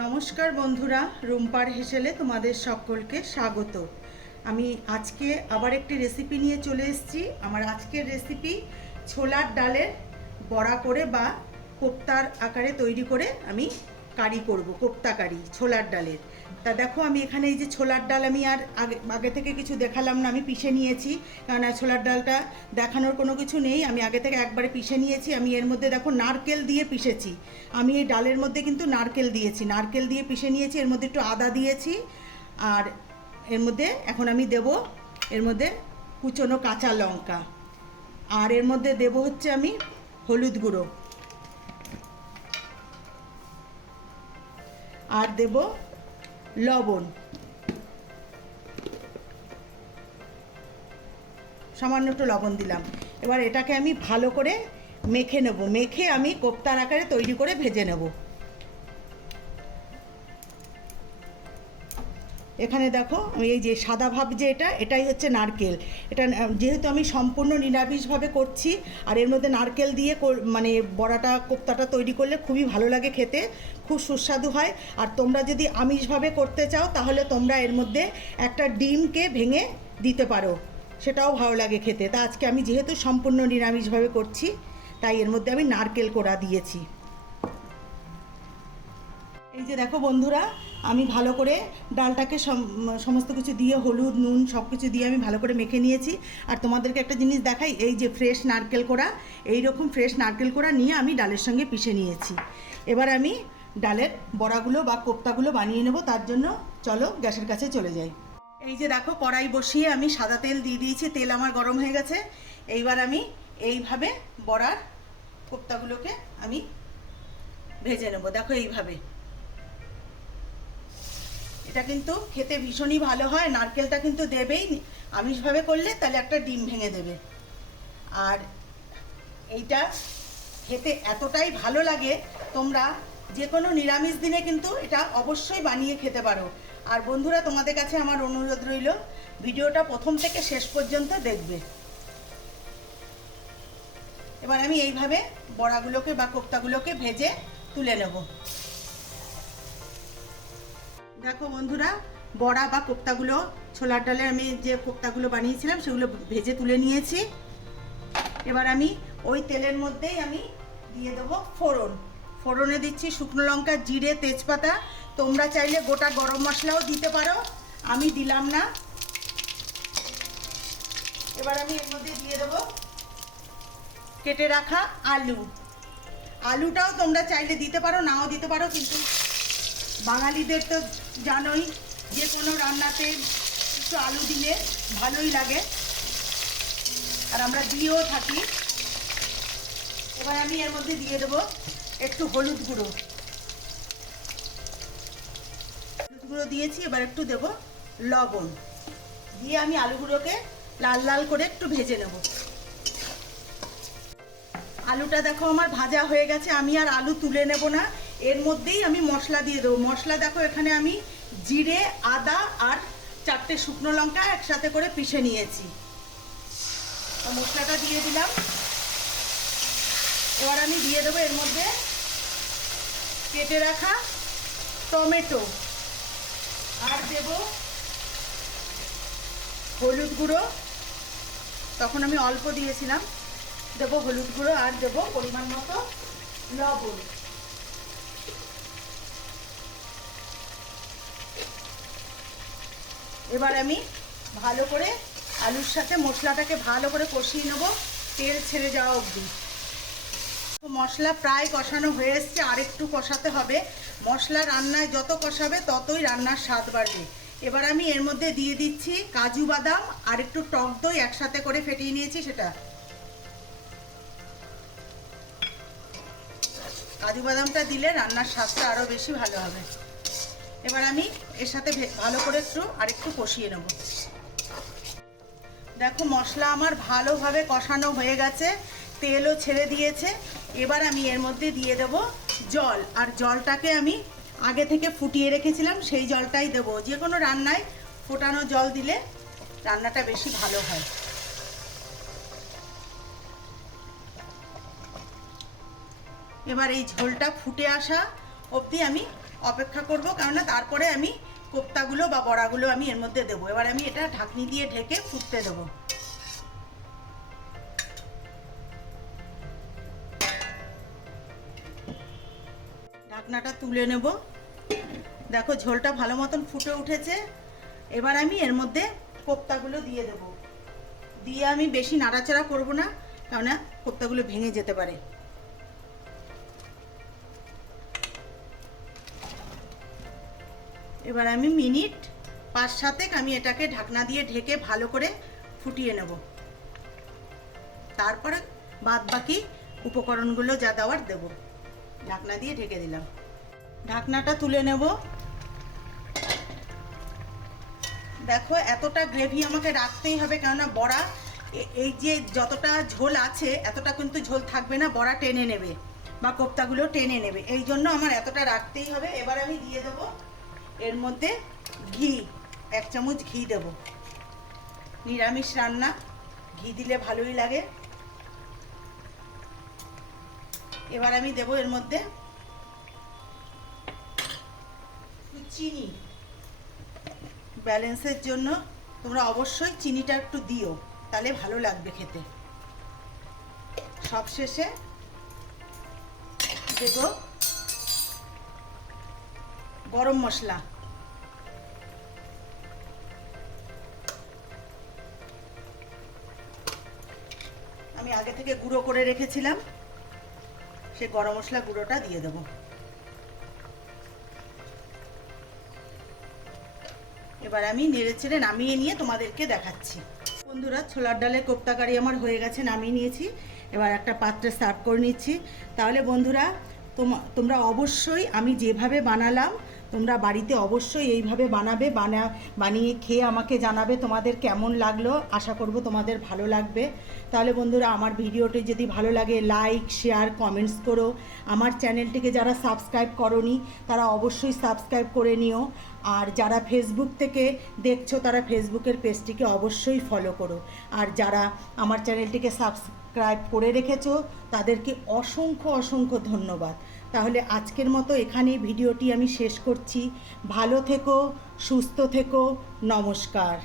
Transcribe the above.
নমস্কার বন্ধুরা, রুম্পার হেসেলে তোমাদের সকলকে স্বাগত। আমি আজকে আবার একটি রেসিপি নিয়ে চলে এসেছি। আমার আজকের রেসিপি ছোলার ডালের বড়া করে বা কোপ্তার আকারে তৈরি করে আমি কারি করব, কোপ্তা কারি ছোলার ডালের। তা দেখো, আমি এখানে এই যে ছোলার ডাল আমি আর আগে থেকে কিছু দেখালাম না, আমি পিষে নিয়েছি। কারণ ছোলার ডালটা দেখানোর কোনো কিছু নেই, আমি আগে থেকে একবারে পিষে নিয়েছি। আমি এর মধ্যে দেখো নারকেল দিয়ে পিষেছি। আমি এই ডালের মধ্যে কিন্তু নারকেল দিয়েছি, নারকেল দিয়ে পিষে নিয়েছি। এর মধ্যে একটু আদা দিয়েছি। আর এর মধ্যে এখন আমি দেব এর মধ্যে কুচনো কাঁচা লঙ্কা। আর এর মধ্যে দেব হচ্ছে আমি হলুদ গুঁড়ো, আর দেব লবণ, সামান্য একটু লবণ দিলাম। এবার এটাকে আমি ভালো করে মেখে নেব, মেখে আমি কোপ্তার আকারে তৈরি করে ভেজে নেব। এখানে দেখো, আমি এই যে সাদা ভাব যে এটাই হচ্ছে নারকেল। এটা যেহেতু আমি সম্পূর্ণ নিরামিষভাবে করছি, আর এর মধ্যে নারকেল দিয়ে মানে বড়াটা কোপ্তাটা তৈরি করলে খুবই ভালো লাগে খেতে, খুব সুস্বাদু হয়। আর তোমরা যদি আমিষভাবে করতে চাও তাহলে তোমরা এর মধ্যে একটা ডিমকে ভেঙে দিতে পারো, সেটাও ভালো লাগে খেতে। তা আজকে আমি যেহেতু সম্পূর্ণ নিরামিষভাবে করছি, তাই এর মধ্যে আমি নারকেল কোড়া দিয়েছি। এই যে দেখো বন্ধুরা, আমি ভালো করে ডালটাকে সমস্ত কিছু দিয়ে, হলুদ নুন সব কিছু দিয়ে আমি ভালো করে মেখে নিয়েছি। আর তোমাদেরকে একটা জিনিস দেখাই, এই যে ফ্রেশ নারকেল কোড়া, এইরকম ফ্রেশ নারকেল কোড়া নিয়ে আমি ডালের সঙ্গে পিষে নিয়েছি। এবার আমি ডালের বড়াগুলো বা কোপ্তাগুলো বানিয়ে নেব। তার জন্য চলো গ্যাসের কাছে চলে যাই। এই যে দেখো, কড়াই বসিয়ে আমি সাদা তেল দিয়ে দিয়েছি, তেল আমার গরম হয়ে গেছে। এইবার আমি এইভাবে বড়ার কোপ্তাগুলোকে আমি ভেজে নেব। দেখো এইভাবে, এটা কিন্তু খেতে ভীষণই ভালো হয়। নারকেলটা কিন্তু দেবেই, আমিষভাবে করলে তাহলে একটা ডিম ভেঙে দেবে। আর এইটা খেতে এতটাই ভালো লাগে, তোমরা যে কোনো নিরামিষ দিনে কিন্তু এটা অবশ্যই বানিয়ে খেতে পারো। আর বন্ধুরা, তোমাদের কাছে আমার অনুরোধ রইল, ভিডিওটা প্রথম থেকে শেষ পর্যন্ত দেখবে। এবার আমি এইভাবে বড়াগুলোকে বা কোপ্তাগুলোকে ভেজে তুলে নেব। দেখো বন্ধুরা, বড়া বা কোপ্তাগুলো, ছোলার ডালে আমি যে কোপ্তাগুলো বানিয়েছিলাম সেগুলো ভেজে তুলে নিয়েছি। এবার আমি ওই তেলের মধ্যেই আমি দিয়ে দেবো ফোড়ন। ফোড়নে দিচ্ছি শুকনো লঙ্কা, জিরে, তেজপাতা। তোমরা চাইলে গোটা গরম মশলাও দিতে পারো, আমি দিলাম না। এবার আমি এর মধ্যে দিয়ে দেবো কেটে রাখা আলু। আলুটাও তোমরা চাইলে দিতে পারো, নাও দিতে পারো, কিন্তু বাঙালিদের তো জানোই যে কোনো রান্নাতে একটু আলু দিলে ভালোই লাগে, আর আমরা দিয়েও থাকি। এবার আমি এর মধ্যে দিয়ে দেবো একটু হলুদ গুঁড়ো, হলুদ গুঁড়ো দিয়েছি। এবার একটু দেবো লবণ দিয়ে আমি আলুগুলোকে লাল লাল করে একটু ভেজে নেব। আলুটা দেখো আমার ভাজা হয়ে গেছে, আমি আর আলু তুলে নেব না, এর মধ্যেই আমি মশলা দিয়ে দেবো। মশলা দেখো, এখানে আমি জিরে, আদা আর 4টে শুকনো লঙ্কা একসাথে করে পিষে নিয়েছি, মশলাটা দিয়ে দিলাম। এবার আমি দিয়ে দেবো এর মধ্যে কেটে রাখা টমেটো, আর দেব হলুদ গুঁড়ো, তখন আমি অল্প দিয়েছিলাম, দেবো হলুদ গুঁড়ো, আর দেবো পরিমাণ মতো লবণ। এবার আমি ভালো করে আলুর সাথে মশলাটাকে ভালো করে কষিয়ে নেব, তেল ছেড়ে যাওয়া অবধি। মশলা প্রায় কষানো হয়ে এসছে, আর একটু কষাতে হবে। মশলা রান্নায় যত কষাবে ততই রান্নার স্বাদ বাড়বে। এবার আমি এর মধ্যে দিয়ে দিচ্ছি কাজু বাদাম আর একটু টক দই একসাথে করে ফেটিয়ে নিয়েছি, সেটা। কাজু বাদামটা দিলে রান্নার স্বাদটা আরও বেশি ভালো হবে। এবার আমি এর সাথে ভালো করে আরেকটু কষিয়ে নেব। দেখো, মশলা আমার ভালোভাবে কষানো হয়ে গেছে, তেলও ছেড়ে দিয়েছে। এবার আমি এর মধ্যে দিয়ে দেব জল, আর জলটাকে আমি আগে থেকে ফুটিয়ে রেখেছিলাম, সেই জলটাই দেব। যে কোনো রান্নায় ফোটানো জল দিলে রান্নাটা বেশি ভালো হয়। এবার এই ঝোলটা ফুটে আসা অবধি আমি অপেক্ষা করব, কেননা তারপরে আমি কোপ্তাগুলো বা বড়াগুলো আমি এর মধ্যে দেবো। এবার আমি এটা ঢাকনি দিয়ে ঢেকে ফুটতে দেবো। ঢাকনাটা তুলে নেব। দেখো ঝোলটা ভালো মতন ফুটে উঠেছে। এবার আমি এর মধ্যে কোপ্তাগুলো দিয়ে দেব। দিয়ে আমি বেশি নাড়াচাড়া করব না, কেননা কোপ্তাগুলো ভেঙে যেতে পারে। এবার আমি মিনিট 5-7 আমি এটাকে ঢাকনা দিয়ে ঢেকে ভালো করে ফুটিয়ে নেব। তারপরে বাদ বাকি উপকরণগুলো যা দেওয়ার দেব। ঢাকনা দিয়ে ঢেকে দিলাম। ঢাকনাটা তুলে নেব। দেখো এতটা গ্রেভি আমাকে রাখতেই হবে, কেননা বড়া এই যে যতটা ঝোল আছে এতটা কিন্তু ঝোল থাকবে না, বড়া টেনে নেবে বা কোপ্তাগুলো টেনে নেবে, এই জন্য আমার এতটা রাখতেই হবে। এবার আমি দিয়ে দেব এর মধ্যে ঘি, 1 চামচ ঘি দেব। নিরামিষ রান্না, ঘি দিলে ভালোই লাগে। এবার আমি দেব এর মধ্যে চিনি। ব্যালেন্সের জন্য তোমরা অবশ্যই চিনিটা একটু দিও, তাহলে ভালো লাগবে খেতে। সবশেষে দেব গরম মশলা। আমি আগে থেকে গুঁড়ো করে রেখেছিলাম, সে গরম মশলা গুঁড়োটা দিয়ে দেব। এবার আমি নেড়েচেড়ে নামিয়ে নিয়ে তোমাদেরকে দেখাচ্ছি। বন্ধুরা, ছোলার ডালের কোপ্তা কারি আমার হয়ে গেছে, নামিয়ে নিয়েছি। এবার একটা পাত্রে সার্ভ করে নিচ্ছি। তাহলে বন্ধুরা, তোমরা অবশ্যই আমি যেভাবে বানালাম তোমরা বাড়িতে অবশ্যই এইভাবে বানিয়ে খেয়ে আমাকে জানাবে তোমাদের কেমন লাগলো। আশা করব তোমাদের ভালো লাগবে। তাহলে বন্ধুরা, আমার ভিডিওটি যদি ভালো লাগে লাইক, শেয়ার, কমেন্টস করো। আমার চ্যানেলটিকে যারা সাবস্ক্রাইব করোনি তারা অবশ্যই সাবস্ক্রাইব করে নিও। আর যারা ফেসবুক থেকে দেখছো তারা ফেসবুকের পেজটিকে অবশ্যই ফলো করো। আর যারা আমার চ্যানেলটিকে সাবস্ক্রাইব করে রেখেছো তাদেরকে অসংখ্য অসংখ্য ধন্যবাদ। তাহলে আজকের মতো এখানেই ভিডিওটি আমি শেষ করছি। ভালো থেকো, সুস্থ থেকো, নমস্কার।